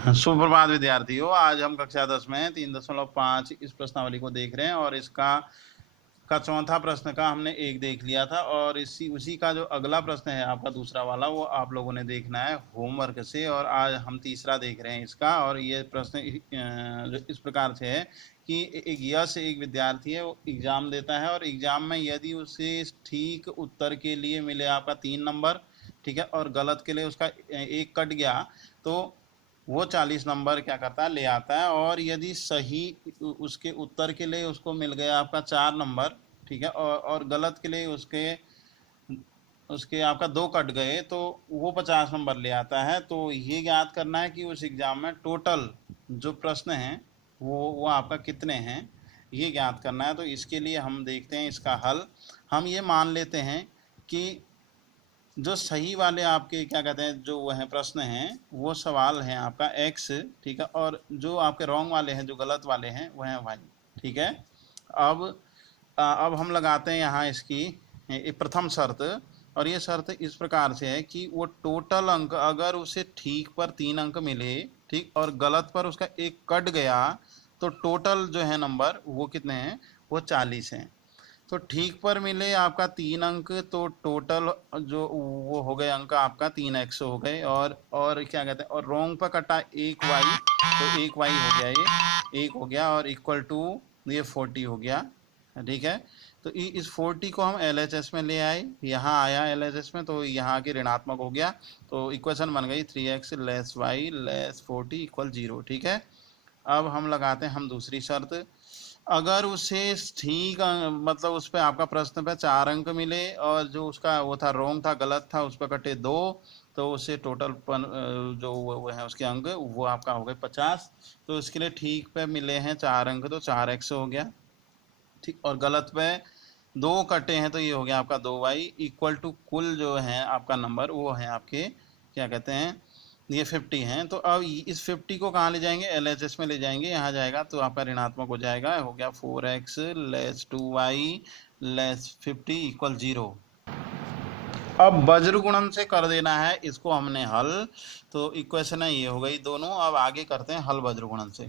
सुप्रभात विद्यार्थियों। आज हम कक्षा 10 में 3.5 इस प्रश्नावली को देख रहे हैं और इसका चौथा प्रश्न का हमने एक देख लिया था और उसी का जो अगला प्रश्न है आपका दूसरा वाला वो आप लोगों ने देखना है होमवर्क से। और आज हम तीसरा देख रहे हैं इसका। और ये प्रश्न इस प्रकार से है कि एक विद्यार्थी है, वो एग्जाम देता है और एग्जाम में यदि उसे ठीक उत्तर के लिए मिले आपका 3 नंबर, ठीक है, और गलत के लिए उसका एक कट गया, तो वो 40 नंबर क्या करता है, ले आता है। और यदि सही उसके उत्तर के लिए उसको मिल गया आपका 4 नंबर, ठीक है, और गलत के लिए उसके उसके आपका 2 कट गए, तो वो 50 नंबर ले आता है। तो ये ज्ञात करना है कि उस एग्ज़ाम में टोटल जो प्रश्न हैं वो आपका कितने हैं, ये ज्ञात करना है। तो इसके लिए हम देखते हैं इसका हल। हम ये मान लेते हैं कि जो सही वाले आपके क्या कहते हैं, जो वह प्रश्न हैं, वो सवाल हैं आपका x, ठीक है, और जो आपके रॉन्ग वाले हैं, जो गलत वाले हैं, वह हैं y, ठीक है। अब हम लगाते हैं यहाँ इसकी प्रथम शर्त। और ये शर्त इस प्रकार से है कि वो टोटल अंक अगर उसे ठीक पर 3 अंक मिले, ठीक, और गलत पर उसका एक कट गया, तो टोटल जो है नंबर वो कितने हैं, वो 40 हैं। तो ठीक पर मिले आपका 3 अंक, तो टोटल जो वो हो गए अंक आपका 3x हो गए। और क्या कहते हैं, और रॉन्ग पर कटा 1y, तो 1y हो गया, ये 1 हो गया, और इक्वल टू ये 40 हो गया, ठीक है। तो इस 40 को हम LHS में ले आए, यहाँ आया LHS में, तो यहाँ की ऋणात्मक हो गया, तो इक्वेशन बन गई 3x less Y less 40 equal 0, ठीक है। अब हम लगाते हैं हम दूसरी शर्त। अगर उसे ठीक मतलब उस पर आपका प्रश्न पे 4 अंक मिले और जो उसका वो था रॉन्ग था, गलत था, उस पर कटे 2, तो उससे टोटल जो वो है उसके अंक वो आपका हो गए 50। तो इसके लिए ठीक पे मिले हैं 4 अंक, तो 4x हो गया, ठीक, और गलत पे 2 कटे हैं, तो ये हो गया आपका 2y इक्वल टू कुल जो है आपका नंबर वो है आपके क्या कहते हैं, ये 50 हैं। तो अब इस 50 को कहाँ ले जाएंगे, LHS में ले जाएंगे, यहाँ जाएगा तो आपका ऋणात्मक हो जाएगा, हो गया 4x less 2y less 50 equal 0। अब वज्र गुणन से कर देना है इसको हमने हल। तो इक्वेशन है ये हो गई दोनों। अब आगे करते हैं हल वज्र गुणन से।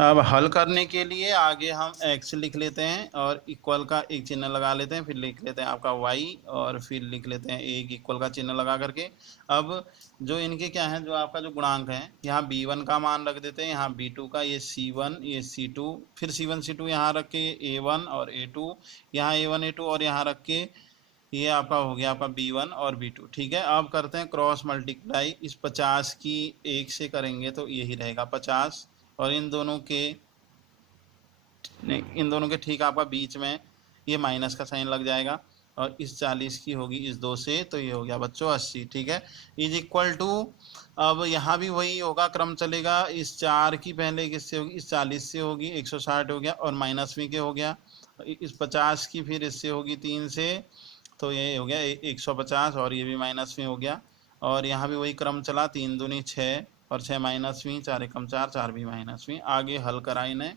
अब हल करने के लिए आगे हम x लिख लेते हैं और इक्वल का एक चिन्ह लगा लेते हैं, फिर लिख लेते हैं आपका y, और फिर लिख लेते हैं एक इक्वल का चिन्ह लगा करके। अब जो इनके क्या है, जो आपका जो गुणांक है, यहाँ b1 का मान रख देते हैं, यहाँ b2 का, ये c1 ये c2, फिर c1 c2 यहाँ रख के a1 और a2, यहाँ a1 a2, और यहाँ रख के ये आपका हो गया आपका b1 और b2, ठीक है। अब करते हैं क्रॉस मल्टीप्लाई। इस 50 की 1 से करेंगे तो यही रहेगा 50, और इन दोनों के ठीक आपका बीच में ये माइनस का साइन लग जाएगा, और इस 40 की होगी इस 2 से, तो ये हो गया बच्चों 80, ठीक है, इज इक्वल टू। अब यहाँ भी वही होगा, क्रम चलेगा। इस 4 की पहले किससे होगी, इस 40 से होगी, 160 हो गया, और माइनस भी के हो गया। इस 50 की फिर इससे होगी 3 से, तो ये हो गया 150, और ये भी माइनस में हो गया। और यहाँ भी वही क्रम चला, 3 दूनी 6, और 6 माइनस में, 4 एकम 4, 4 भी माइनस में। आगे हल करा इन्हें,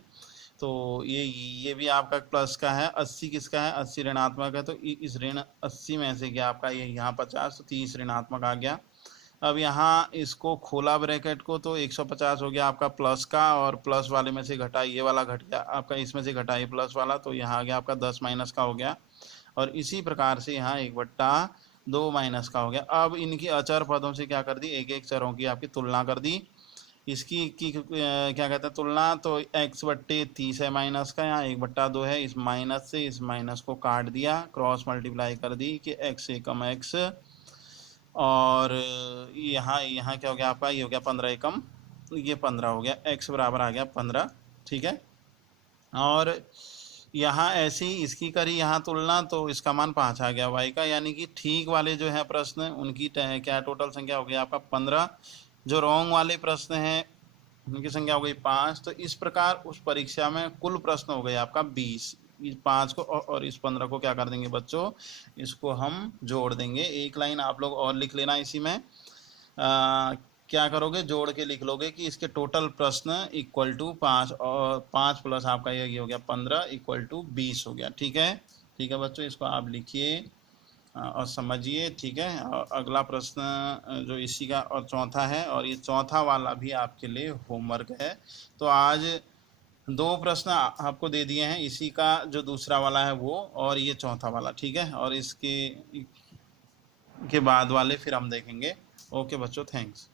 तो ये भी आपका प्लस का है। 80 किसका है, 80 ऋणात्मक है, तो इस ऋण 80 में से क्या आपका ये यहाँ 50, तो 30 ऋणात्मक आ गया। अब यहाँ इसको खोला ब्रैकेट को, तो 150 हो गया आपका प्लस का, और प्लस वाले में से घटा ये वाला घट गया आपका, इसमें से घटा ये प्लस वाला, तो यहाँ आ गया आपका 10 माइनस का हो गया। और इसी प्रकार से यहाँ 1/2 माइनस का हो गया। अब इनकी अचर पदों से क्या कर दी, एक एक चरों की आपकी तुलना कर दी। इसकी क्या कहते हैं तुलना, तो x/30 है माइनस का, यहाँ 1/2 है, इस माइनस से इस माइनस को काट दिया, क्रॉस मल्टीप्लाई कर दी कि x एकम x, और यहाँ यहाँ क्या हो गया आपका, ये हो गया 15 एकम, ये 15 हो गया, x बराबर आ गया 15, ठीक है। और यहाँ ऐसी इसकी करी यहाँ तुलना, तो इसका मान 5 आ गया y का, यानी कि ठीक वाले जो है प्रश्न उनकी क्या टोटल संख्या हो गई आपका 15, जो रॉन्ग वाले प्रश्न हैं उनकी संख्या हो गई 5। तो इस प्रकार उस परीक्षा में कुल प्रश्न हो गए आपका 20। इस 5 को और इस 15 को क्या कर देंगे बच्चों, इसको हम जोड़ देंगे। एक लाइन आप लोग और लिख लेना इसी में, क्या करोगे, जोड़ के लिख लोगे कि इसके टोटल प्रश्न इक्वल टू 5, और 5 प्लस आपका ये हो गया 15 इक्वल टू 20 हो गया, ठीक है। ठीक है बच्चों, इसको आप लिखिए और समझिए, ठीक है। और अगला प्रश्न जो इसी का और चौथा है, और ये चौथा वाला भी आपके लिए होमवर्क है। तो आज 2 प्रश्न आपको दे दिए हैं, इसी का जो दूसरा वाला है वो, और ये चौथा वाला, ठीक है। और इसके बाद वाले फिर हम देखेंगे। ओके बच्चों, थैंक्स।